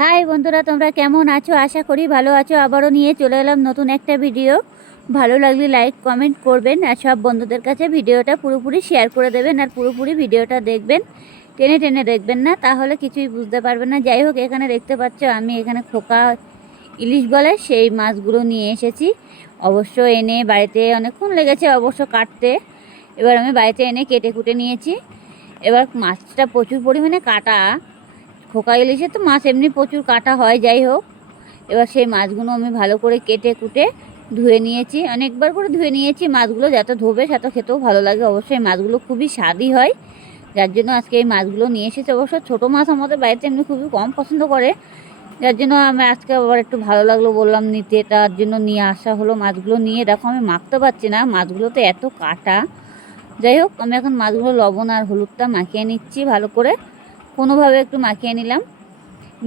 High বন্ধুরা, তোমরা কেমন আছো? আশা করি ভালো আছো। আবারও নিয়ে চলে এলাম নতুন একটা ভিডিও ভালো লাগলে লাইক কমেন্ট করবেন আর সব বন্ধুদের কাছে ভিডিওটা পুরোপুরি শেয়ার করে দেবেন আর পুরোপুরি ভিডিওটা দেখবেন। টেনে টেনে দেখবেন না, তাহলে কিছুই বুঝতে পারবেন না। যাই হোক, এখানে দেখতে পাচ্ছ আমি এখানে খোকা ইলিশ বলে সেই মাছগুলো নিয়ে এসেছি। অবশ্য এনে বাড়িতে অনেকক্ষণ লেগেছে, অবশ্য কাটতে। এবার আমি বাড়িতে এনে কেটে কুটে নিয়েছি। এবার মাছটা প্রচুর পরিমাণে কাটা। খোকা ইলিশে তো, মাছ এমনি প্রচুর কাটা হয়, যাই হোক। এবার সেই মাছগুলো আমি ভালো করে কেটে কুটে ধুয়ে নিয়েছি। অনেকবার করে ধুয়ে নিয়েছি, মাছগুলো যত ধোবে তত খেতেও ভালো লাগে। অবশ্যই মাছগুলো খুবই স্বাদই হয়, যার জন্য আজকে এই মাছগুলো নিয়ে এসেছি। অবশ্য ছোটো মাছ আমাদের বাড়িতে এমনি খুবই কম পছন্দ করে, যার জন্য আমি আজকে আবার একটু ভালো লাগল বললাম নিতে। তার জন্য নিয়ে আসা হলো মাছগুলো। নিয়ে দেখো, আমি মাখতে পারছি না মাছগুলোতে এত কাটা। যাই হোক, আমি এখন মাছগুলো লবণ আর হলুদটা মাখিয়ে নিচ্ছি ভালো করে। কোনোভাবে একটু মাখিয়ে নিলাম।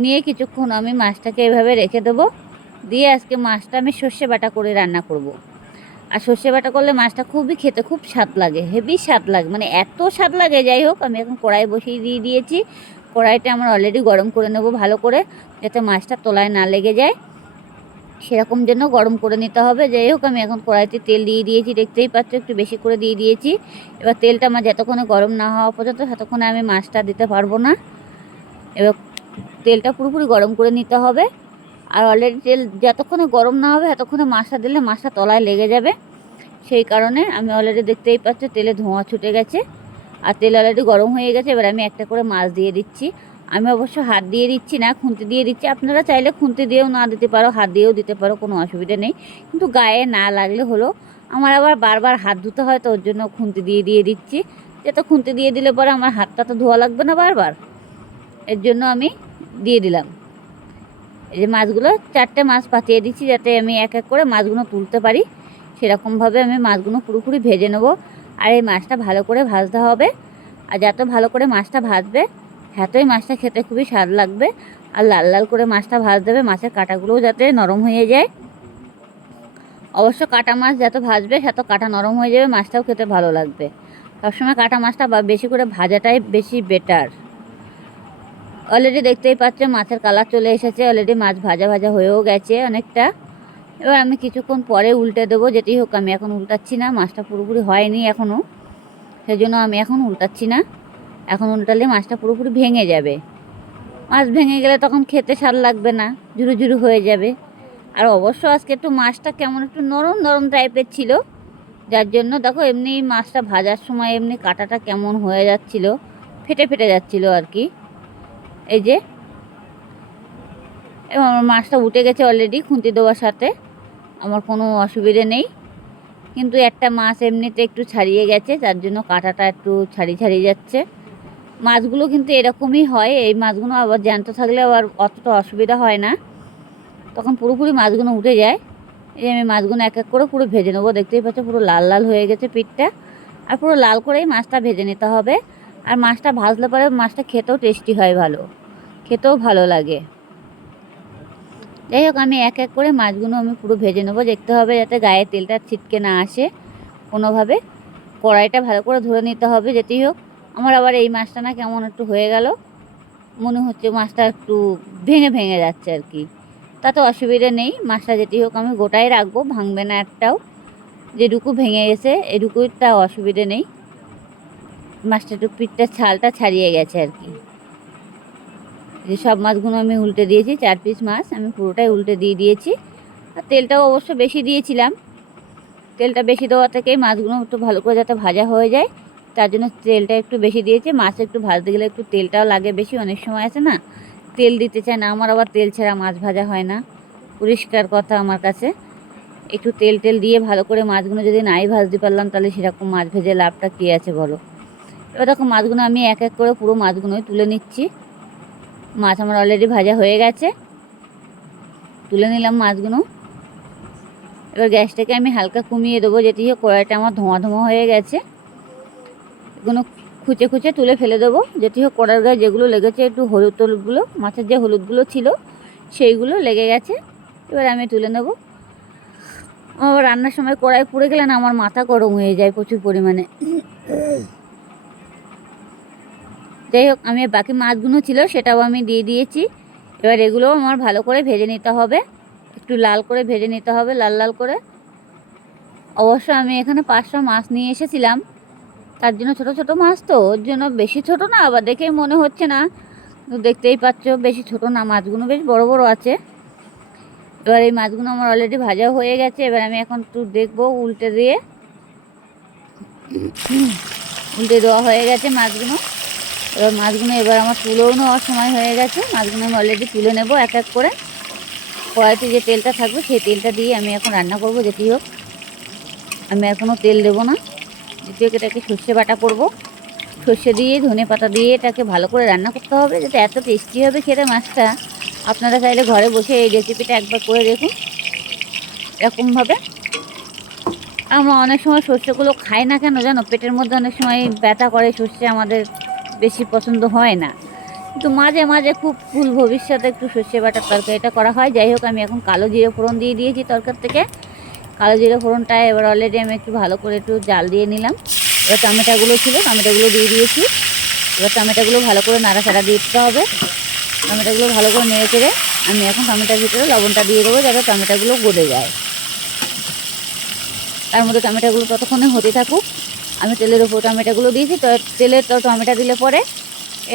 নিয়ে কিছুক্ষণ আমি মাছটাকে এভাবে রেখে দেবো। দিয়ে আজকে মাছটা আমি সর্ষে বাটা করে রান্না করব। আর সর্ষে বাটা করলে মাছটা খুবই খেতে খুব স্বাদ লাগে, হেভি স্বাদ লাগে। মানে এত স্বাদ লাগে, যাই হোক, আমি এখন কড়াই বসিয়ে দিয়ে দিয়েছি। কড়াইটা আমার অলরেডি গরম করে নেব ভালো করে, যাতে মাছটা তোলায় না লেগে যায়। সেরকম যেন গরম করে নিতে হবে। যাই হোক, আমি এখন কড়াইতে তেল দিয়ে দিয়েছি। দেখতেই পাচ্ছ, একটু বেশি করে দিয়ে দিয়েছি। এবার তেলটা আমার যতক্ষণে গরম না হওয়া পর্যন্ত, ততক্ষণে আমি মাছটা দিতে পারব না। এবার তেলটা পুরোপুরি গরম করে নিতে হবে। আর অলরেডি তেল যতক্ষণে গরম না হবে, ততক্ষণে মাছটা দিলে মাছটা তলায় লেগে যাবে। সেই কারণে আমি অলরেডি দেখতেই পাচ্ছি, তেলে ধোঁয়া ছুটে গেছে। আর তেল অলরেডি গরম হয়ে গেছে, এবার আমি একটা করে মাছ দিয়ে দিচ্ছি। আমি অবশ্য হাত দিয়ে দিচ্ছি না, খুন্তি দিয়ে দিচ্ছি। আপনারা চাইলে খুন্তি দিয়েও না দিতে পারো, হাত দিয়েও দিতে পারো, কোনো অসুবিধা নেই। কিন্তু গায়ে না লাগলে হলো, আমার আবার বারবার হাত ধুতে হয়, তো ওর জন্য খুন্তি দিয়ে দিয়ে দিচ্ছি। যাতে খুন্তি দিয়ে দিলে পরে আমার হাতটা তো ধোয়া লাগবে না বারবার। এর জন্য আমি দিয়ে দিলাম। এই যে মাছগুলো, চারটে মাছ পাতিয়ে দিচ্ছি যাতে আমি এক এক করে মাছগুলো তুলতে পারি। সেরকমভাবে আমি মাছগুলো পুরোপুরি ভেজে নেব। আর এই মাছটা ভালো করে ভাজতে হবে। আর যত ভালো করে মাছটা ভাজবে এতই মাছটা খেতে খুবই স্বাদ লাগবে। আর লাল লাল করে মাছটা ভাজ দেবে মাছের কাঁটাগুলোও যাতে নরম হয়ে যায়। অবশ্য কাটা মাছ যত ভাজবে, তত কাটা নরম হয়ে যাবে, মাছটাও খেতে ভালো লাগবে। সবসময় কাটা মাছটা বা বেশি করে ভাজাটাই বেশি বেটার অলরেডি দেখতেই পাচ্ছ, মাছের কালার চলে এসেছে অলরেডি মাছ ভাজা ভাজা হয়েও গেছে অনেকটা। এবার আমি কিছুক্ষণ পরে উল্টে দেবো যেতেই হোক, আমি এখন উল্টাচ্ছি না, মাছটা পুরোপুরি হয়নি এখনও সেজন্য আমি এখন উল্টাচ্ছি না। এখন উল্টালে মাছটা পুরোপুরি ভেঙে যাবে। মাছ ভেঙে গেলে তখন খেতে স্বাদ লাগবে না, ঝুরু ঝুরু হয়ে যাবে। আর অবশ্য আজকে একটু মাছটা কেমন একটু নরম নরম টাইপের ছিল, যার জন্য দেখো এমনি মাছটা ভাজার সময় এমনি কাটাটা কেমন হয়ে যাচ্ছিল, ফেটে ফেটে যাচ্ছিল আর কি। এই যে এবং আমার মাছটা উঠে গেছে অলরেডি খুন্তি দেওয়ার সাথে, আমার কোনো অসুবিধে নেই। কিন্তু একটা মাছ এমনিতে একটু ছাড়িয়ে গেছে, যার জন্য কাঁটাটা একটু ছাড়িয়ে ছাড়িয়ে যাচ্ছে। মাছগুলো কিন্তু এরকমই হয়। এই মাছগুলো আবার জ্যান্ত থাকলে আবার অতটা অসুবিধা হয় না। তখন পুরোপুরি মাছগুলো উঠে যায়। এই আমি মাছগুলো এক এক করে পুরো ভেজে নেব। দেখতেই পাচ্ছ পুরো লাল লাল হয়ে গেছে পিঠটা। আর পুরো লাল করেই মাছটা ভেজে নিতে হবে। আর মাছটা ভাজলে পরে মাছটা খেতেও টেস্টি হয় ভালো। খেতেও ভালো লাগে। যাই হোক, আমি এক এক করে মাছগুলো আমি পুরো ভেজে নেব। দেখতে হবে যাতে গায়ে তেলটা ছিটকে না আসে। কোনোভাবে কড়াইটা ভালো করে ধরে নিতে হবে, যেতেই হোক। আমার আবার এই মাছটা না কেমন একটু হয়ে গেল। মনে হচ্ছে মাছটা একটু ভেঙে ভেঙে যাচ্ছে আর কি। তাতে অসুবিধা নেই, মাছটা যেটি হোক আমি গোটাই রাখব, ভাঙবে না একটাও। যেটুকু ভেঙে গেছে এটুকুটা অসুবিধে নেই। মাছটা একটু পিঠটা, ছালটা ছাড়িয়ে গেছে আর কি। যে সব মাছগুলো আমি উল্টে দিয়েছি, চার পিস মাছ, আমি পুরোটাই উল্টে দিয়ে দিয়েছি। আর তেলটাও অবশ্য বেশি দিয়েছিলাম। তেলটা বেশি দেওয়া থেকেই মাছগুলো একটু ভালো করে যাতে ভাজা হয়ে যায়। তার জন্য তেলটা একটু বেশি দিয়েছি। মাছ একটু ভাজতে গেলে একটু তেলটাও লাগে বেশি, অনেক সময় আছে না, তেল দিতে চায় না। আমার আবার তেল ছাড়া মাছ ভাজা হয় না। পরিষ্কার কথা আমার কাছে। একটু তেল টেল দিয়ে ভালো করে মাছগুলো যদি নাই ভাজতে পারলাম, তাহলে সেরকম মাছ ভেজে লাভটা কী আছে বলো? এবার দেখো মাছগুলো আমি এক এক করে পুরো মাছগুলোই তুলে নিচ্ছি। মাছ আমার অলরেডি ভাজা হয়ে গেছে। তুলে নিলাম মাছগুলো। এবার গ্যাসটাকে আমি হালকা কমিয়ে দেবো, যেটি কড়াইটা আমার ধোঁয়া ধোঁয়া হয়ে গেছে। এগুলো খুঁচে খুঁচে তুলে ফেলে দেবো। যেটি হোক কড়ার গায়ে যেগুলো লেগেছে, একটু হলুদ টলুদগুলো, মাছের যে হলুদগুলো ছিল, সেইগুলো লেগে গেছে। এবার আমি তুলে নেব। আমার রান্নার সময় কড়াই পুড়ে গেলে না, আমার মাথা গরম হয়ে যায় প্রচুর পরিমাণে। যাই হোক, আমি বাকি মাছগুলো ছিল, সেটাও আমি দিয়ে দিয়েছি। এবার এগুলো আমার ভালো করে ভেজে নিতে হবে। একটু লাল করে ভেজে নিতে হবে, লাল লাল করে। অবশ্য আমি এখানে পাঁচশো মাছ নিয়ে এসেছিলাম। তার জন্য ছোট ছোট মাছ তো, ওর জন্য বেশি ছোট না, আবার দেখেই মনে হচ্ছে না। দেখতেই পাচ্ছ, বেশি ছোট না, মাছগুলো বেশ বড় বড় আছে। এবার এই মাছগুলো আমার অলরেডি ভাজা হয়ে গেছে, এবার আমি এখন একটু দেখব উল্টে দিয়ে। উল্টে দেওয়া হয়ে গেছে মাছগুলো। এবার মাছগুলো এবার আমার তুলেও নেওয়ার সময় হয়ে গেছে, মাছগুলো আমি অলরেডি তুলে নেব এক এক করে। কড়াইতে যে তেলটা থাকবে, সেই তেলটা দিয়ে আমি এখন রান্না করব যেটি হোক। আমি এখনও তেল দেবো না। দ্বিতীয় এটাকে সর্ষে বাটা করব। সর্ষে দিয়ে, ধনে পাতা দিয়ে এটাকে ভালো করে রান্না করতে হবে, যাতে এত টেস্টি হবে খেতে মাছটা। আপনারা চাইলে ঘরে বসে এই রেসিপিটা একবার করে দেখুন, এরকমভাবে। আমরা অনেক সময় শস্যগুলো খাই না কেন জানো? পেটের মধ্যে অনেক সময় ব্যথা করে, সর্ষে আমাদের বেশি পছন্দ হয় না। কিন্তু মাঝে মাঝে খুব ফুল ভবিষ্যতে একটু সর্ষে বাটার তরকারিটা করা হয়। যাই হোক, আমি এখন কালো জিরে ফোড়ন দিয়ে দিয়েছি তরকার থেকে। কালো জিরে ফোড়নটা এবার অলরেডি আমি একটু ভালো করে একটু জাল দিয়ে নিলাম। এবার টমেটোগুলো ছিল, টমেটোগুলো দিয়ে দিয়েছি। এবার টমেটোগুলো ভালো করে নাড়াচাড়া দিতে হবে। টমেটোগুলো ভালো করে নেড়ে চেড়ে আমি এখন টমেটোর ভিতরে লবণটা দিয়ে দেবো যাতে টমেটোগুলো গলে যায়। তার মধ্যে টমেটোগুলো ততক্ষণে হতে থাকুক। আমি তেলের উপর টমেটোগুলো দিয়েছি, তো তেলে তো টমেটো দিলে পরে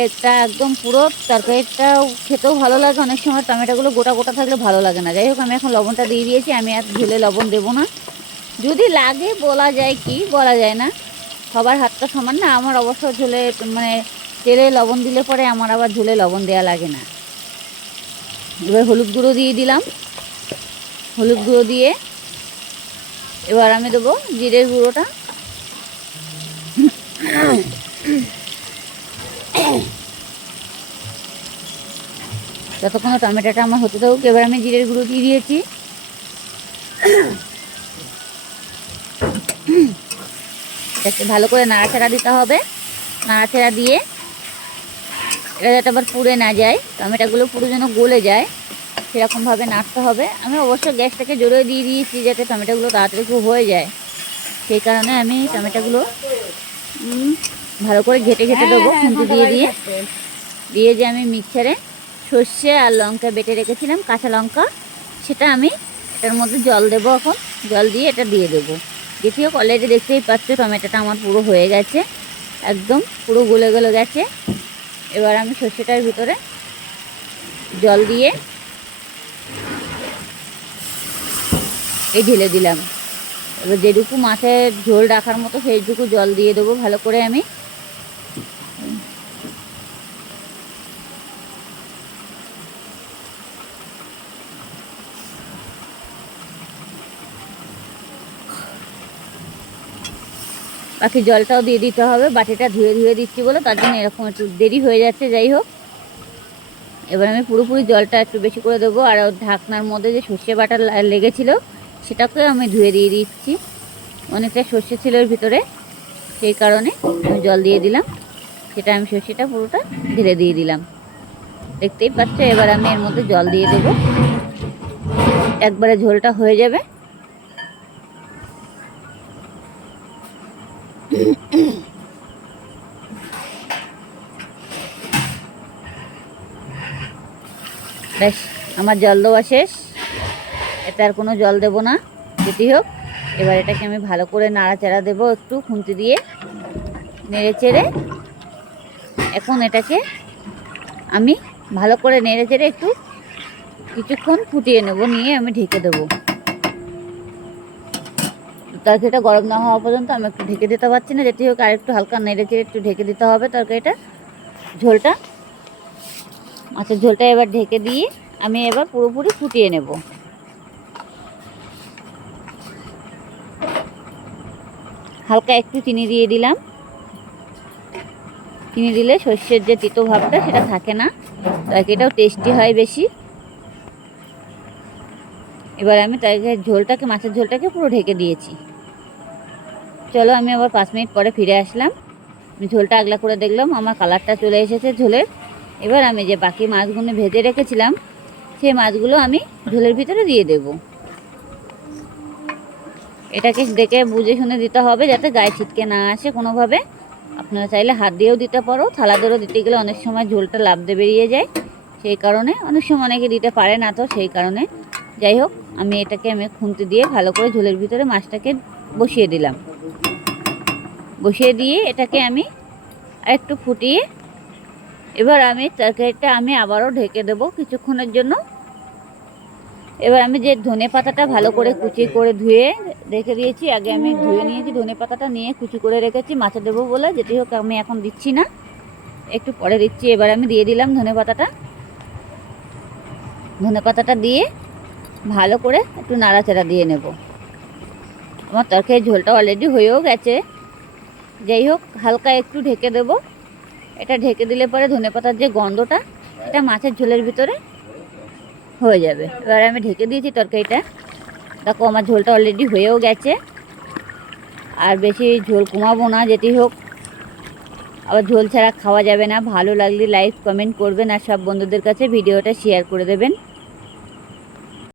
এটা একদম পুরো তরকারিটাও খেতেও ভালো লাগে। অনেক সময় টমেটোগুলো গোটা গোটা থাকলে ভালো লাগে না। যাই হোক, আমি এখন লবণটা দিয়ে দিয়েছি। আমি আর ঝুলে লবণ দেবো না। যদি লাগে, বলা যায় কি? বলা যায় না। সবার হাতটা সমান না। আমার অবশ্য ঝুলে মানে তেলে লবণ দিলে পরে আমার আবার ঝুলে লবণ দেওয়া লাগে না। এবার হলুদ গুঁড়ো দিয়ে দিলাম। হলুদ গুঁড়ো দিয়ে এবার আমি দেবো জিরের গুঁড়োটা। যতক্ষণ টমেটোটা আমার হতে থাকুক, এবার আমি জিরের গুঁড়ো দিয়ে দিয়েছি। ভালো করে নাড়াচাড়া দিতে হবে। নাড়াচাড়া দিয়ে এটা যাতে আবার পুড়ে না যায়, টমেটোগুলো পুরো যেন গলে যায়, সেরকমভাবে নাড়তে হবে। আমি অবশ্য গ্যাসটাকে জোরে দিয়ে দিয়েছি যাতে টমেটোগুলো তাড়াতাড়ি খুব হয়ে যায়। সেই কারণে আমি টমেটোগুলো ভালো করে ঘেটে ঘেটে দেবো, খুন্তি দিয়ে দিয়ে। দিয়ে যে আমি মিক্সারে সর্ষে আর লঙ্কা বেটে রেখেছিলাম, কাঁচা লঙ্কা। সেটা আমি এটার মধ্যে জল দেবো এখন। জল দিয়ে এটা দিয়ে দেবো। হোক অলরেডি দেখতেই পাচ্ছ, টমেটোটা আমার পুরো হয়ে গেছে। একদম পুরো গলে গলে গেছে। এবার আমি সর্ষেটার ভিতরে জল দিয়ে এই ঢেলে দিলাম। এবার যেটুকু মাছের ঝোল রাখার মতো সেইটুকু জল দিয়ে দেবো ভালো করে আমি। বাকি জলটাও দিয়ে দিতে হবে, বাটিটা ধুয়ে ধুয়ে দিচ্ছি বলে তার জন্য এরকম একটু দেরি হয়ে যাচ্ছে, যাই হোক। এবার আমি পুরোপুরি জলটা একটু বেশি করে দেবো, আর ঢাকনার মধ্যে যে সর্ষে বাটা লেগেছিলো সেটাকেও আমি ধুয়ে দিয়ে দিচ্ছি। অনেকটা সর্ষে ছিল এর ভিতরে, সেই কারণে আমি জল দিয়ে দিলাম। সেটা আমি সর্ষেটা পুরোটা ঢেলে দিয়ে দিলাম। দেখতেই পাচ্ছ, এবার আমি এর মধ্যে জল দিয়ে দেবো। একবারে ঝোলটা হয়ে যাবে। ব্যাস আমার জল দেওয়া শেষ। এতে আর কোনো জল দেবো না। যেটি হোক, এবার এটাকে আমি ভালো করে নাড়াচাড়া দেবো একটু খুন্তি দিয়ে। নেড়ে চেড়ে এখন এটাকে আমি ভালো করে নেড়ে চেড়ে একটু কিছুক্ষণ ফুটিয়ে নেব, নিয়ে আমি ঢেকে দেবো। তরকারিটা গরম না হওয়া পর্যন্ত আমি একটু ঢেকে দিতে পারছি না। যেটি হোক আর একটু হালকা নেড়ে চেড়ে একটু ঢেকে দিতে হবে তরকারিটা। ঝোলটা? মাছের ঝোলটা এবার ঢেকে দিয়ে আমি এবার পুরোপুরি ফুটিয়ে নেব। হালকা একটু চিনি দিয়ে দিলাম। চিনি দিলে সর্ষের যে তিতো ভাবটা সেটা থাকে না। তরকারিটাও টেস্টি হয় বেশি। এবার আমি তরকারির ঝোলটাকে, মাছের ঝোলটাকে পুরো ঢেকে দিয়েছি। চলো আমি আবার পাঁচ মিনিট পরে ফিরে আসলাম। আমি ঝোলটা আগলা করে দেখলাম, আমার কালারটা চলে এসেছে ঝোলের। এবার আমি যে বাকি মাছগুলো ভেজে রেখেছিলাম, সেই মাছগুলো আমি ঝোলের ভিতরে দিয়ে দেব। এটাকে দেখে বুঝে শুনে দিতে হবে যাতে গায়ে ছিটকে না আসে কোনোভাবে। আপনারা চাইলে হাত দিয়েও দিতে পারো, থালা ধরেও দিতে গেলে অনেক সময় ঝোলটা লাভতে বেরিয়ে যায়। সেই কারণে অনেক সময় অনেকে দিতে পারে না তো, সেই কারণে। যাই হোক, আমি এটাকে আমি খুন্তি দিয়ে ভালো করে ঝোলের ভিতরে মাছটাকে বসিয়ে দিলাম। বসিয়ে দিয়ে এটাকে আমি একটু ফুটিয়ে এবার আমি তরকারিটা আমি আবারও ঢেকে দেবো কিছুক্ষণের জন্য। এবার আমি যে ধনে পাতাটা ভালো করে কুচি করে ধুয়ে রেখে দিয়েছি, আগে আমি ধুয়ে নিয়েছি, ধনে পাতাটা নিয়ে কুচি করে রেখেছি, মাছে দেবো বলে, যেটি হোক আমি এখন দিচ্ছি না। একটু পরে দিচ্ছি, এবার আমি দিয়ে দিলাম ধনে পাতাটা। ধনে পাতাটা দিয়ে ভালো করে একটু নাড়াচাড়া দিয়ে নেব। আমার তরকারির ঝোলটা অলরেডি হয়েও গেছে। যাই হোক হালকা একটু ঢেকে দেবো। এটা ঢেকে দিলে পরে ধনে পাতার যে গন্ধটা, এটা মাছের ঝোলের ভিতরে হয়ে যাবে। এবার আমি ঢেকে দিয়েছি তরকারিটা। দেখো, আমার ঝোলটা অলরেডি হয়েও গেছে। আর বেশি ঝোল কমাবো না, যেটি হোক। আবার ঝোল ছাড়া খাওয়া যাবে না। ভালো লাগলে লাইক কমেন্ট করবেন, আর সব বন্ধুদের কাছে ভিডিওটা শেয়ার করে দেবেন।